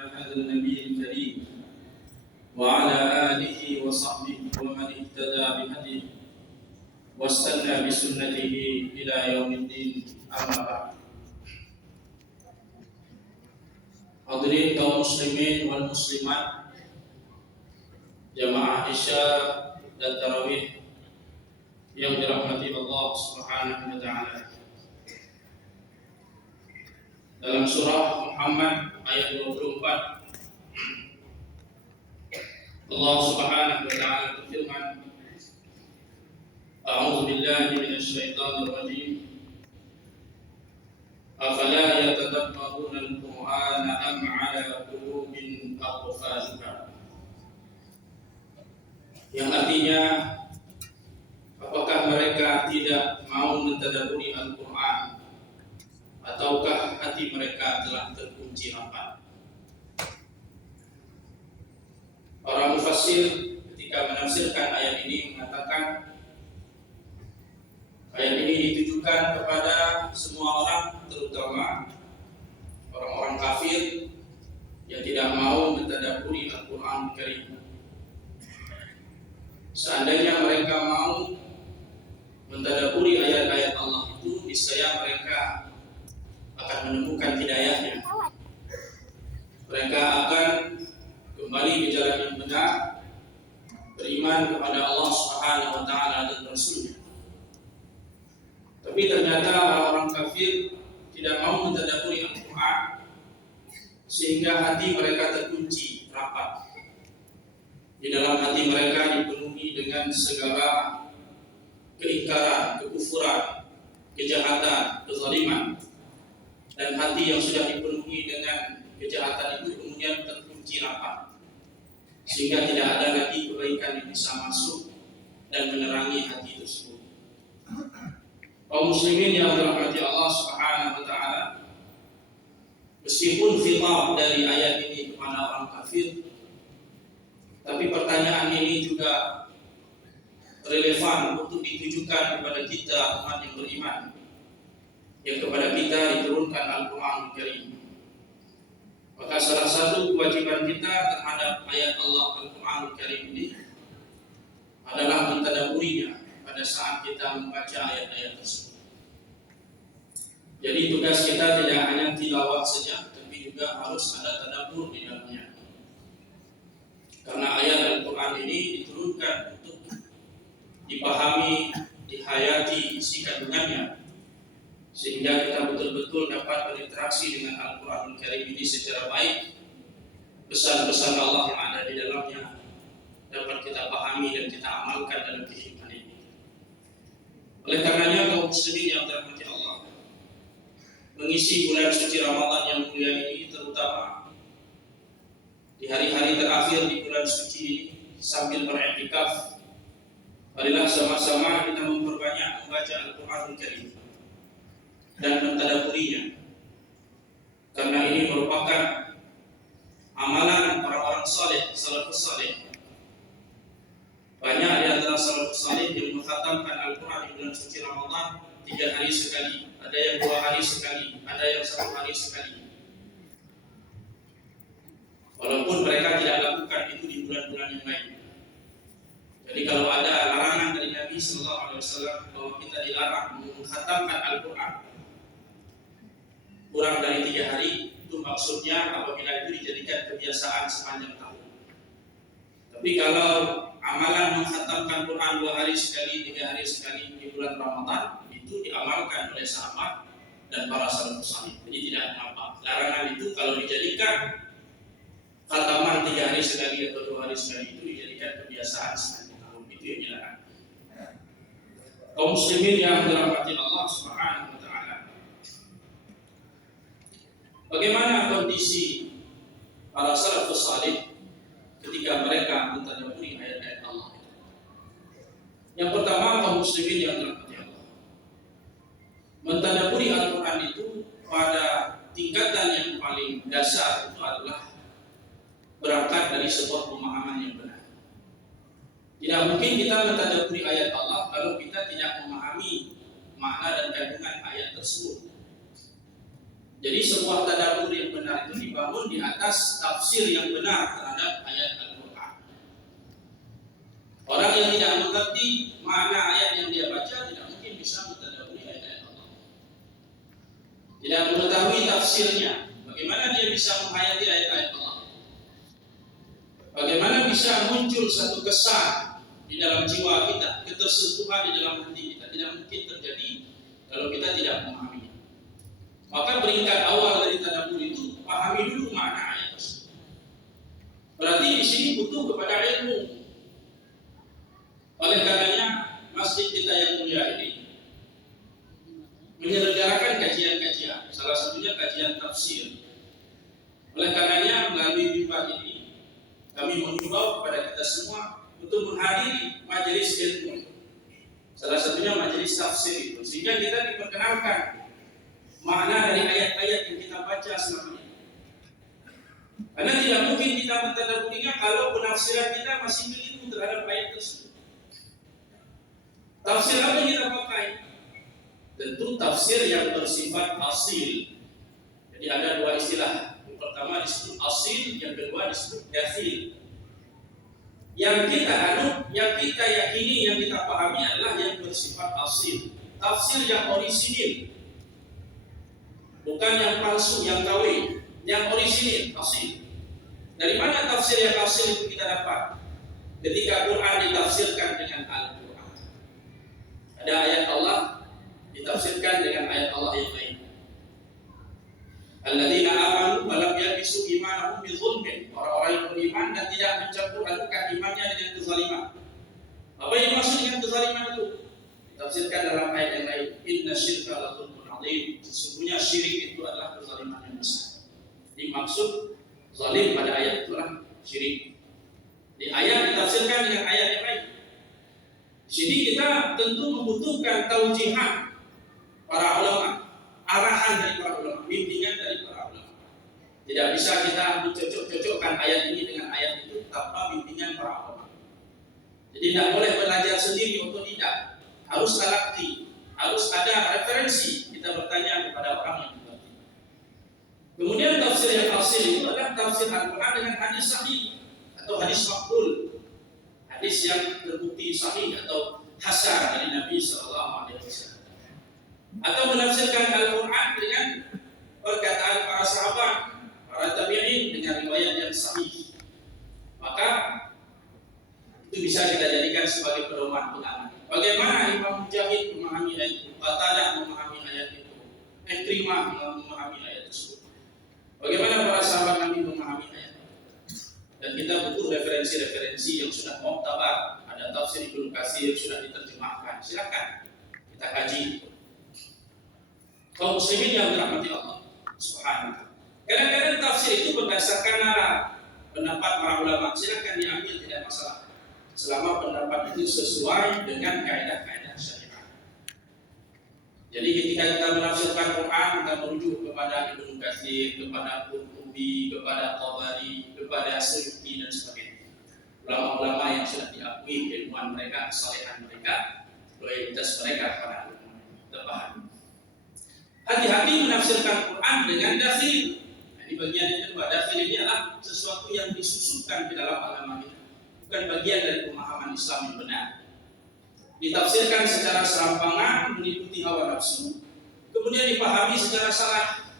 على هذا النبي الكريم وعلى آله وصحبه ومن اهتدى بهديه واستنى بسنته إلى يوم الدين. أما بعد. Hadirin kaum muslimin wal muslimat, jamaah Isya dan Tarawih yang dirahmati Allah Subhanahu wa taala. Dalam surah Muhammad ayat 24, Allah Subhanahu wa taala berfirman, A'udzu billahi minasy syaithanir rajim. Afala yatadabbaruna al-Qur'ana am 'ala qulubin aqfaluha. Yang artinya, apakah mereka tidak mau mentadabburi Al-Qur'an ataukah hati mereka telah terkunci rapat? Para mufassir ketika menafsirkan ayat ini mengatakan ayat ini ditujukan kepada semua orang, terutama orang-orang kafir yang tidak mau mentadabburi Al-Qur'an Karim. Seandainya mereka mau mentadabburi ayat-ayat Allah itu, niscaya mereka akan menemukan hidayahnya. Mereka akan kembali ke jalan yang benar, beriman kepada Allah Subhanahu wa taala dan Rasul-Nya. Tapi ternyata orang-orang kafir tidak mau mentadabburi Al-Qur'an, sehingga hati mereka terkunci rapat. Di dalam hati mereka dipenuhi dengan segala keingkaran, kekufuran, kejahatan, kezaliman. Dan hati yang sudah dipenuhi dengan kejahatan itu kemudian terkunci rapat, sehingga tidak ada lagi kebaikan yang bisa masuk dan menerangi hati tersebut. Kaum muslimin yang dirahmati Allah Subhanahu wa taala, meskipun khitab dari ayat ini kepada orang kafir, tapi pertanyaan ini juga relevan untuk ditujukan kepada kita umat yang beriman, yang kepada kita diturunkan Al-Qur'an Karim. Maka salah satu kewajiban kita terhadap ayat Allah Al-Qur'an Karim ini adalah mentadabburinya pada saat kita membaca ayat-ayat tersebut. Jadi tugas kita tidak hanya tilawah saja, tapi juga harus ada tadabbur di dalamnya. Karena ayat Al-Qur'an ini diturunkan untuk dipahami, dihayati isi kandungannya, sehingga kita betul-betul dapat berinteraksi dengan Al-Qur'an Karim ini secara baik. Pesan-pesan Allah yang ada di dalamnya dapat kita pahami dan kita amalkan dalam kehidupan ini. Oleh karenanya kaum muslimin yang dirahmati Allah, mengisi bulan suci Ramadan yang mulia ini, terutama di hari-hari terakhir di bulan suci ini, sambil beriktikaf, marilah sama-sama kita memperbanyak membaca Al-Qur'an Karim dan mentadabburinya. Karena ini merupakan amalan orang-orang saleh, salafus saleh. Banyak di antara salafus saleh yang mengkhatamkan Al-Qur'an di bulan suci Ramadan 3 hari sekali, ada yang 2 hari sekali, ada yang 1 hari sekali. Walaupun mereka tidak lakukan itu di bulan-bulan yang lain. Jadi kalau ada larangan dari Nabi Sallallahu Alaihi Wasallam bahwa kita dilarang mengkhatamkan Al-Qur'an kurang dari 3 hari, itu maksudnya apabila itu dijadikan kebiasaan sepanjang tahun. Tapi kalau amalan mengkhatamkan Quran 2 hari sekali, 3 hari sekali di bulan Ramadan, itu diamalkan oleh sahabat dan para salafus saleh. Jadi tidak apa. Larangan itu kalau dijadikan khataman 3 hari sekali atau 2 hari sekali, itu dijadikan kebiasaan sepanjang tahun. Itu yang dilarang. Kaum muslimin yang dirahmati Allah Subhanahu wa taala, bagaimana kondisi para salafus saleh ketika mereka mentadabburi ayat-ayat Allah? Yang pertama, kaum muslimin yang dirahmati Allah, mentadabburi Al-Qur'an itu pada tingkatan yang paling dasar itu adalah berangkat dari sebuah pemahaman yang benar. Tidak mungkin kita mentadabburi ayat Allah kalau kita tidak memahami makna dan kandungan ayat tersebut. Jadi sebuah tadabbur yang benar itu dibangun di atas tafsir yang benar terhadap ayat Al-Quran. Orang yang tidak mengerti makna ayat yang dia baca tidak mungkin bisa mentadabburi ayat Allah. Tidak mengetahui tafsirnya, bagaimana dia bisa menghayati ayat-ayat Allah? Bagaimana bisa muncul satu kesan di dalam jiwa kita, ketersentuhan di dalam hati kita? Tidak mungkin terjadi kalau kita tidak memahaminya. Maka peringkat awal dari tadabbur itu pahami dulu makna ayat tersebut. Berarti di sini butuh kepada ilmu. Oleh karenanya masjid kita yang mulia ini menyelenggarakan kajian-kajian, salah satunya kajian tafsir. Oleh karenanya melalui mimbar ini kami mengimbau kepada kita semua untuk menghadiri majelis ilmu. Salah satunya majelis tafsir itu, sehingga kita diperkenalkan makna dari ayat-ayat yang kita baca selama ini. Karena tidak mungkin kita mentadabburinya kalau penafsiran kita masih keliru terhadap ayat tersebut. Tafsir apa yang kita pakai? Tentu tafsir yang bersifat asil. Jadi ada dua istilah. Yang pertama disebut asil, yang kedua disebut dakhil. Yang kita yang kita yakini, yang kita pahami adalah yang bersifat asil. Tafsir yang orisinil. Bukan yang palsu, yang KW, yang orisinil, asil. Dari mana tafsir yang asil itu kita dapat? Ketika Quran ditafsirkan dengan Al-Quran. Ada ayat Allah ditafsirkan dengan ayat Allah yang lain. Alladzina amanu wa lam yalbisu imanahum bidzulmin. Orang-orang yang beriman dan tidak mencampur adukan imannya dengan kezaliman. Apa yang dimaksud dengan kezaliman itu? Ditafsirkan dalam ayat yang lain. Inna syirka la dzulmun adzim. Sesungguhnya syirik itu adalah kezaliman yang besar. Dimaksud zalim pada ayat itu adalah syirik. Di ayat ditafsirkan dengan ayat yang lain. Di sini kita tentu membutuhkan taujihan para ulama, arahan dari para ulama, bimbingan dari para ulama. Tidak bisa kita mencocok-cocokkan ayat ini dengan ayat itu tanpa bimbingan para ulama. Jadi tidak boleh belajar sendiri untuk tidak. Harus talaqi, harus ada referensi. Kita bertanya kepada orang yang mengerti. Kemudian tafsir yang asil itu adalah tafsir Al-Quran dengan hadis sahih atau hadis maqbul, hadis yang terbukti sahih atau hasan dari Nabi SAW. Atau menafsirkan Al-Quran dengan perkataan para sahabat, para tabi'in dengan riwayat yang sahih. Maka itu bisa kita jadikan sebagai pedoman pengamal. Bagaimana Imam Mujahid memahami ayat itu, Qatadah memahami ayat itu, Ikrimah memahami ayat tersebut. Bagaimana para sahabat Nabi memahami ayat itu. Dan kita butuh referensi-referensi yang sudah mu'tabar. Ada tafsir Ibnu Katsir sudah diterjemahkan. Silakan kita kaji. Kaum muslimin yang dirahmati Allah Subhanahu. Kadang-kadang tafsir itu berdasarkan nalar pendapat para ulama. Silakan diambil, tidak masalah. Selama pendapat itu sesuai dengan kaidah-kaidah syariat. Jadi ketika kita menafsirkan Quran, kita merujuk kepada Ibnu Katsir, kepada Qurtubi, kepada Tabari, kepada Suyuti dan sebagainya. Ulama-ulama yang sudah diakui ilmuwan mereka, kesalehan mereka, loyalitas mereka kepada ulama. Kita pahami. Hati-hati menafsirkan Quran dengan dakhil. Ini bagian yang kedua. Dakhil ini adalah sesuatu yang disusupkan ke dalam agama kita, bukan bagian dari pemahaman Islam yang benar. Ditafsirkan secara serampangan, mengikuti hawa nafsu, kemudian dipahami secara salah.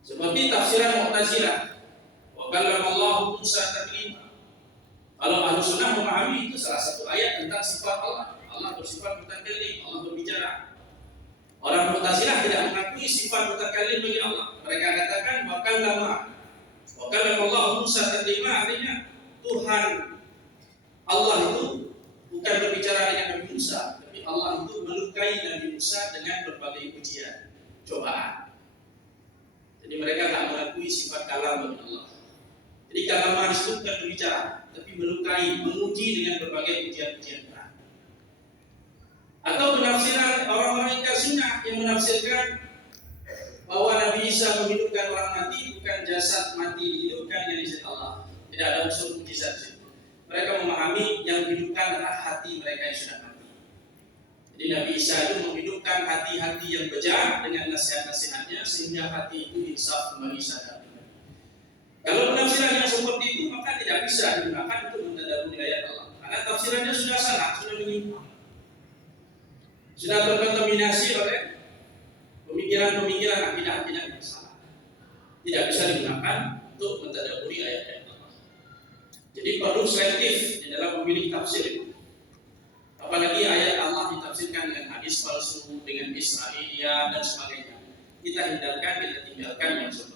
Seperti tafsiran Mu'tazilah. Wa kallama Allahu Musa taklima. Kalau Ahlus Sunnah memahami itu salah satu ayat tentang sifat Allah. Allah bersifat mutakallim, Allah berbicara. Orang Mu'tazilah tidak mengakui sifat mutakallim bagi Allah. Mereka katakan wa kallama Allah Musa taklima, artinya Tuhan Allah itu bukan berbicara dengan Nabi Musa, tapi Allah itu melukai Nabi Musa dengan berbagai ujian, cobaan. Jadi mereka tak mengakui sifat kalam bagi Allah. Jadi kalam itu bukan berbicara, tapi melukai, menguji dengan berbagai ujian-ujian. Atau penafsiran orang-orang ingkar sunnah yang menafsirkan bahwa Nabi Isa menghidupkan orang mati, bukan jasad mati dihidupkan dengan izin Allah. Tidak ada unsur mukjizat. Mereka memahami yang dihidupkan adalah hati mereka yang sudah mati. Jadi Nabi Isa itu menghidupkan hati-hati yang bejat dengan nasihat-nasihatnya sehingga hati itu insaf kembali sadar. Kalau penafsiran yang seperti itu maka tidak bisa digunakan untuk mentadaburi ayat Allah. Karena tafsirannya sudah salah, sudah menyimpang, sudah terkontaminasi oleh pemikiran-pemikiran akidah-akidah yang salah. Tidak bisa digunakan untuk mentadaburi ayat-ayat Allah. Jadi perlu selektif di dalam memilih tafsir. Apalagi ayat Allah ditafsirkan dengan hadis palsu, dengan Israiliyah dan sebagainya. Kita hindarkan, kita tinggalkan yang seperti